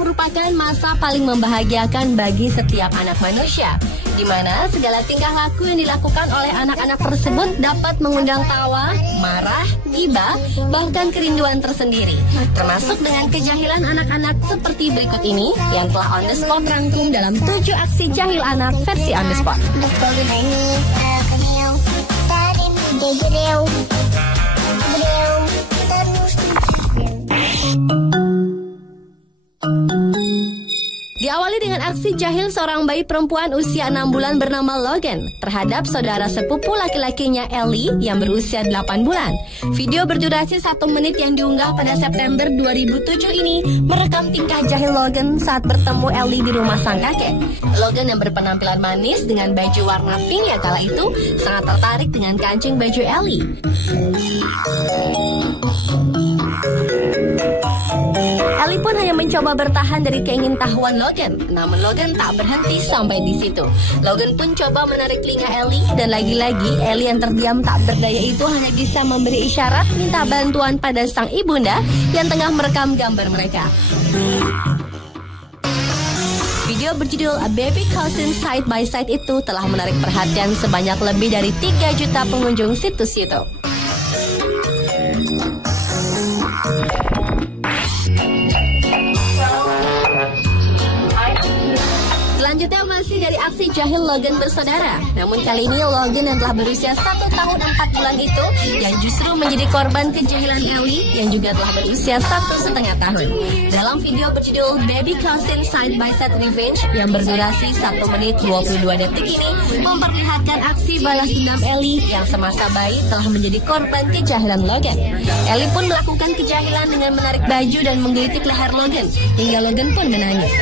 merupakan masa paling membahagiakan bagi setiap anak manusia, di mana segala tingkah laku yang dilakukan oleh anak-anak tersebut dapat mengundang tawa, marah, gibah, bahkan kerinduan tersendiri. Termasuk dengan kejahilan anak-anak seperti berikut ini yang telah on the spot rangkum dalam 7 aksi jahil anak versi on the spot. Diawali dengan aksi jahil seorang bayi perempuan usia 6 bulan bernama Logan terhadap saudara sepupu laki-lakinya Ellie yang berusia 8 bulan. Video berdurasi 1 menit yang diunggah pada September 2007 ini merekam tingkah jahil Logan saat bertemu Ellie di rumah sang kakek. Logan yang berpenampilan manis dengan baju warna pink yang kala itu sangat tertarik dengan kancing baju Ellie. Ellie pun hanya mencoba bertahan dari keingintahuan Logan, namun Logan tak berhenti sampai di situ. Logan pun coba menarik telinga Ellie, dan lagi-lagi Ellie yang terdiam tak berdaya itu hanya bisa memberi isyarat minta bantuan pada sang ibunda yang tengah merekam gambar mereka. Video berjudul A Baby Cousin Side by Side itu telah menarik perhatian sebanyak lebih dari 3 juta pengunjung situs YouTube. Selanjutnya masih dari aksi jahil Logan bersaudara. Namun kali ini Logan yang telah berusia 1 tahun 4 bulan itu yang justru menjadi korban kejahilan Ellie yang juga telah berusia 1,5 tahun. Dalam video berjudul Baby Cousin Side by Side Revenge yang berdurasi 1 menit 22 detik ini memperlihatkan aksi balas dendam Ellie yang semasa bayi telah menjadi korban kejahilan Logan. Ellie pun melakukan kejahilan dengan menarik baju dan menggelitik leher Logan hingga Logan pun menangis.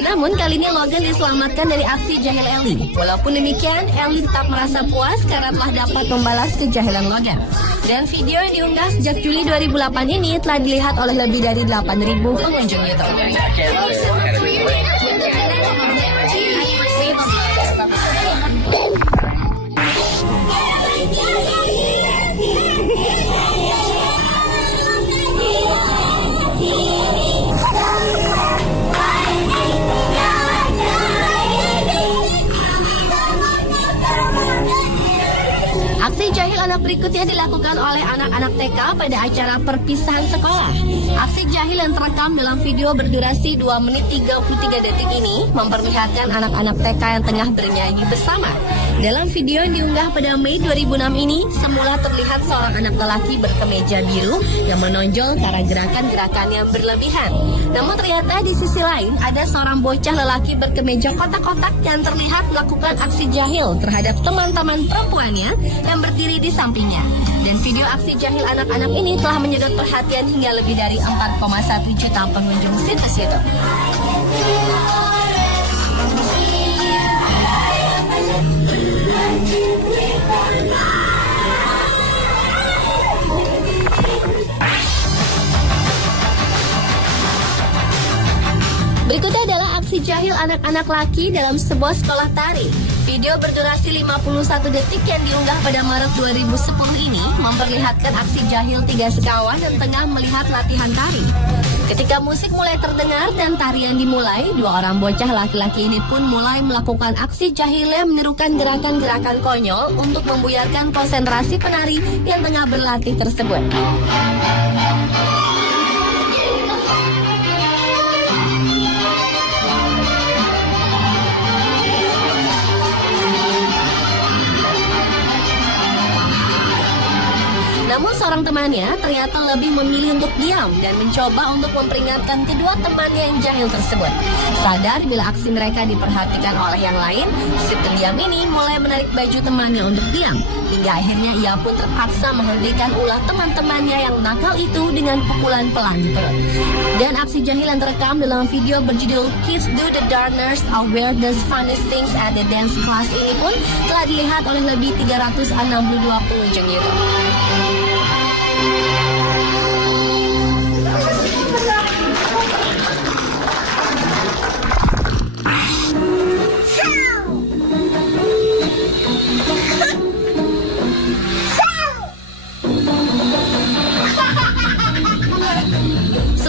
Namun kali ini Logan diselamatkan dari aksi jahil Ellie. Walaupun demikian, Ellie tetap merasa puas karena telah dapat membalas kejahilan Logan. Dan video yang diunggah sejak Juli 2008 ini telah dilihat oleh lebih dari 8.000 pengunjung YouTube. Aksi jahil anak berikutnya dilakukan oleh anak-anak TK pada acara perpisahan sekolah. Aksi jahil yang terekam dalam video berdurasi 2 menit 33 detik ini memperlihatkan anak-anak TK yang tengah bernyanyi bersama. Dalam video yang diunggah pada Mei 2006 ini, semula terlihat seorang anak lelaki berkemeja biru yang menonjol karena gerakan-gerakan yang berlebihan. Namun ternyata di sisi lain ada seorang bocah lelaki berkemeja kotak-kotak yang terlihat melakukan aksi jahil terhadap teman-teman perempuannya yang berdiri di sampingnya. Dan video aksi jahil anak-anak ini telah menyedot perhatian hingga lebih dari 4,1 juta pengunjung situs YouTube. Berikutnya adalah aksi jahil anak-anak laki dalam sebuah sekolah tari. Video berdurasi 51 detik yang diunggah pada Maret 2010 ini memperlihatkan aksi jahil 3 sekawan yang tengah melihat latihan tari. Ketika musik mulai terdengar dan tarian dimulai, 2 orang bocah laki-laki ini pun mulai melakukan aksi jahil yang menirukan gerakan-gerakan konyol untuk membuyarkan konsentrasi penari yang tengah berlatih tersebut. Namun seorang temannya ternyata lebih memilih untuk diam dan mencoba untuk memperingatkan kedua temannya yang jahil tersebut. Sadar bila aksi mereka diperhatikan oleh yang lain, si pendiam ini mulai menarik baju temannya untuk diam. Hingga akhirnya ia pun terpaksa menghentikan ulah teman-temannya yang nakal itu dengan pukulan pelan di perut. Dan aksi jahil yang terekam dalam video berjudul Kids Do the Darners Are Wear the Funniest Things at the Dance Class ini pun telah dilihat oleh lebih 362 pengunjung YouTube.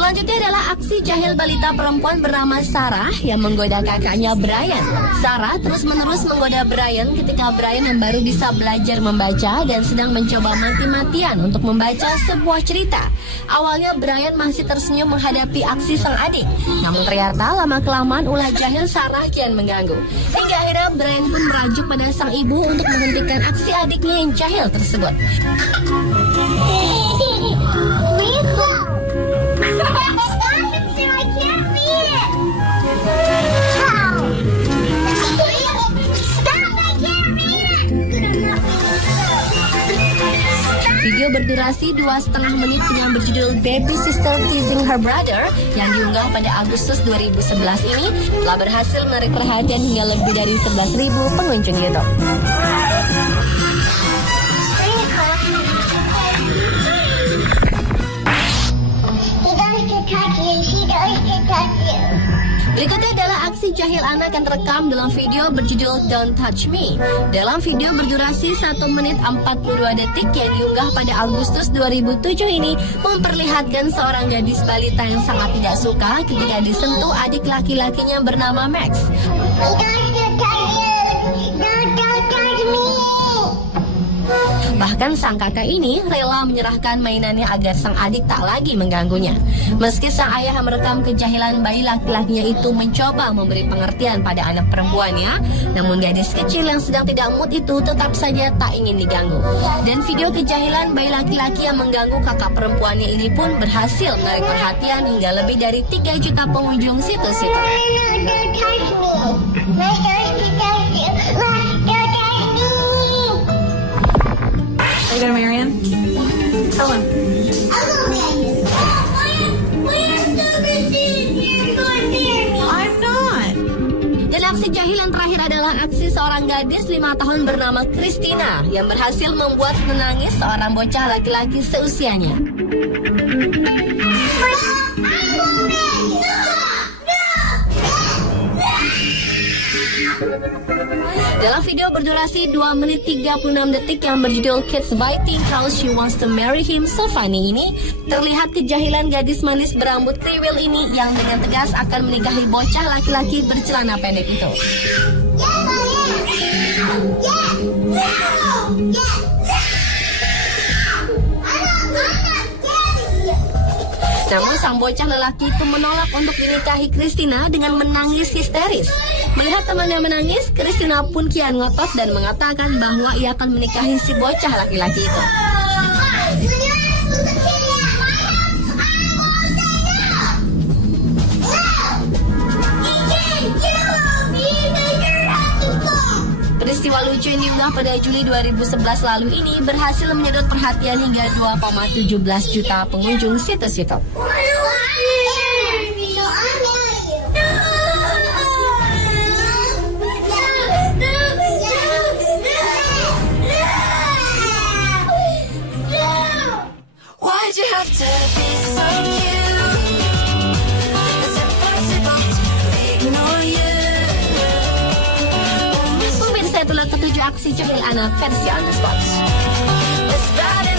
Selanjutnya adalah aksi jahil balita perempuan bernama Sarah yang menggoda kakaknya Brian. Sarah terus-menerus menggoda Brian ketika Brian yang baru bisa belajar membaca dan sedang mencoba mati-matian untuk membaca sebuah cerita. Awalnya Brian masih tersenyum menghadapi aksi sang adik. Namun ternyata lama-kelamaan ulah jahil Sarah kian mengganggu. Hingga akhirnya Brian pun merajuk pada sang ibu untuk menghentikan aksi adiknya yang jahil tersebut. Video berdurasi 2,5 menit yang berjudul Baby Sister Teasing Her Brother yang diunggah pada Agustus 2011 ini telah berhasil menarik perhatian hingga lebih dari 11.000 pengunjung YouTube. Berikutnya adalah aksi jahil anak yang terekam dalam video berjudul Don't Touch Me. Dalam video berdurasi 1 menit 42 detik yang diunggah pada Agustus 2007 ini memperlihatkan seorang gadis balita yang sangat tidak suka ketika disentuh adik laki-lakinya bernama Max. Bahkan sang kakak ini rela menyerahkan mainannya agar sang adik tak lagi mengganggunya. Meski sang ayah merekam kejahilan bayi laki-lakinya itu mencoba memberi pengertian pada anak perempuannya, namun gadis kecil yang sedang tidak mood itu tetap saja tak ingin diganggu. Dan video kejahilan bayi laki-laki yang mengganggu kakak perempuannya ini pun berhasil menarik perhatian hingga lebih dari 3 juta pengunjung situs itu. You gonna marry him? Tell him. I'm not. Dan aksi jahil yang terakhir adalah aksi seorang gadis 5 tahun bernama Christina yang berhasil membuat menangis seorang bocah laki-laki seusianya. Dalam video berdurasi 2 menit 36 detik yang berjudul Kids Fighting How She Wants to Marry Him So Funny ini, terlihat kejahilan gadis manis berambut kriwil ini yang dengan tegas akan menikahi bocah laki-laki bercelana pendek itu. Namun sang bocah lelaki itu menolak untuk dinikahi Christina dengan menangis histeris. Melihat temannya menangis, Christina pun kian ngotot dan mengatakan bahwa ia akan menikahi si bocah laki-laki itu. Peristiwa lucu yang diunggah pada Juli 2011 lalu ini berhasil menyedot perhatian hingga 2,17 juta pengunjung situs YouTube. Why'd you have to be so cute? Is it possible to ignore you? Pemirsa, itulah 7 aksi jahil anak versi on the spot. It's bad